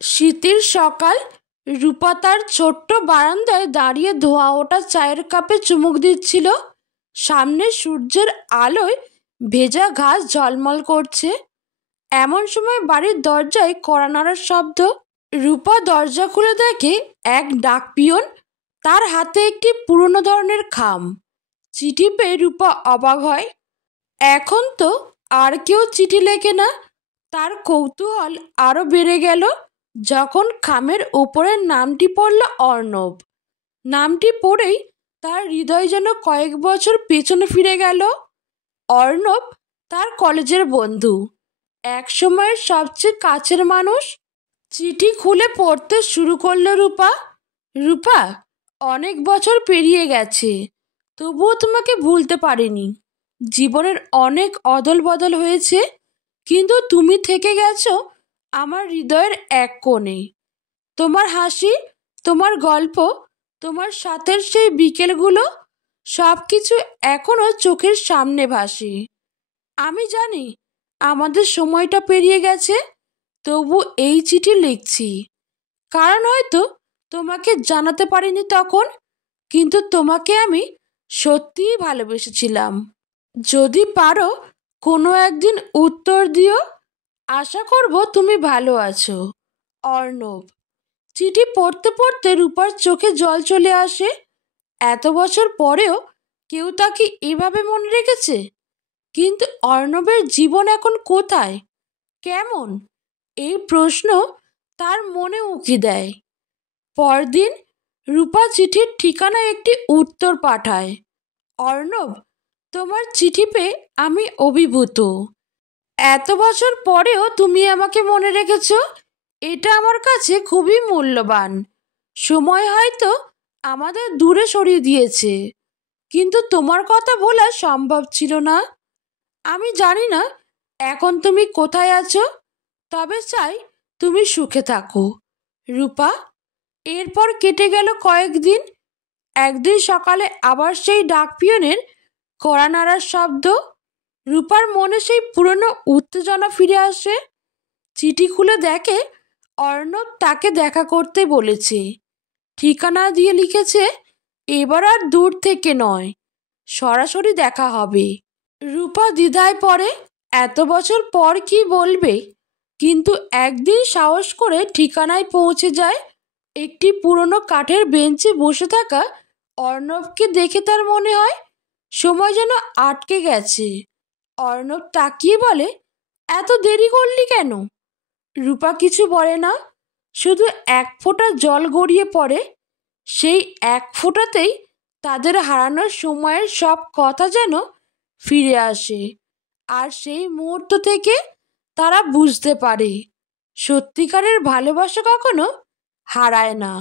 শীতের সকাল। রূপা তার ছোট্ট বারান্দায় দাঁড়িয়ে ধোঁয়া ওঠা চায়ের কাপে চুমুক দিচ্ছিল। সামনে সূর্যের আলোয় ভেজা ঘাস ঝলমল করছে। এমন সময় বাড়ির দরজায় কড়া নাড়ার শব্দ। রূপা দরজা খুলে দেখে এক ডাকপিয়ন, তার হাতে একটি পুরনো ধরনের খাম। চিঠি পেয়ে রূপা অবাক হয়। এখন তো আর কেউ চিঠি লেখে না। তার কৌতূহল আরো বেড়ে গেল যখন খামের উপরের নামটি পড়ল অর্ণব। নামটি পড়েই তার হৃদয় যেন কয়েক বছর পেছনে ফিরে গেল। অর্ণব তার কলেজের বন্ধু, এক সময়ের সবচেয়ে কাছের মানুষ। চিঠি খুলে পড়তে শুরু করলো রূপা। রূপা, অনেক বছর পেরিয়ে গেছে, তবুও তোমাকে ভুলতে পারিনি। জীবনের অনেক অদল বদল হয়েছে, কিন্তু তুমি থেকে গেছো আমার হৃদয়ের এক কোণে। তোমার হাসি, তোমার গল্প, তোমার সাথের সেই বিকেলগুলো, সব কিছু এখনো চোখের সামনে ভাসে। আমি জানি আমাদের সময়টা পেরিয়ে গেছে, তবু এই চিঠি লিখছি। কারণ হয়তো তোমাকে জানাতে পারিনি তখন, কিন্তু তোমাকে আমি সত্যিই ভালোবেসেছিলাম। যদি পারো কোনো একদিন উত্তর দিও। আশা করব তুমি ভালো আছো। অর্ণব। চিঠি পড়তে পড়তে রূপার চোখে জল চলে আসে। এত বছর পরেও কেউ তাকে এভাবে মনে রেখেছে। কিন্তু অর্ণবের জীবন এখন কোথায়, কেমন, এই প্রশ্ন তার মনে উকি দেয়। পরদিন রূপা চিঠির ঠিকানায় একটি উত্তর পাঠায়। অর্ণব, তোমার চিঠি পেয়ে আমি অভিভূত। এত বছর পরেও তুমি আমাকে মনে রেখেছ, এটা আমার কাছে খুবই মূল্যবান। সময় হয়তো আমাদের দূরে সরিয়ে দিয়েছে, কিন্তু তোমার কথা ভোলা সম্ভব ছিল না। আমি জানি না এখন তুমি কোথায় আছো, তবে চাই তুমি সুখে থাকো। রূপা। এরপর কেটে গেল কয়েকদিন। একদিন সকালে আবার সেই ডাকপিয়নের কড়া নাড়ার শব্দ। রূপার মনে সেই পুরনো উত্তেজনা ফিরে আসে। চিঠি খুলে দেখে অর্ণব তাকে দেখা করতে বলেছে। ঠিকানা দিয়ে লিখেছে এবার আর দূর থেকে নয়, সরাসরি দেখা হবে। রূপা দ্বিধায় পড়ে, এত বছর পর কি বলবে। কিন্তু একদিন সাহস করে ঠিকানায় পৌঁছে যায়। একটি পুরনো কাঠের বেঞ্চে বসে থাকা অর্ণবকে দেখে তার মনে হয় সময় যেন আটকে গেছে। অর্ণব তাকিয়ে বলে, এত দেরি করলি কেন? রূপা কিছু বলে না, শুধু এক ফোঁটা জল গড়িয়ে পড়ে। সেই এক ফোঁটাতেই তাদের হারানোর সময়ের সব কথা যেন ফিরে আসে। আর সেই মুহূর্ত থেকে তারা বুঝতে পারে সত্যিকারের ভালোবাসা কখনো হারায় না।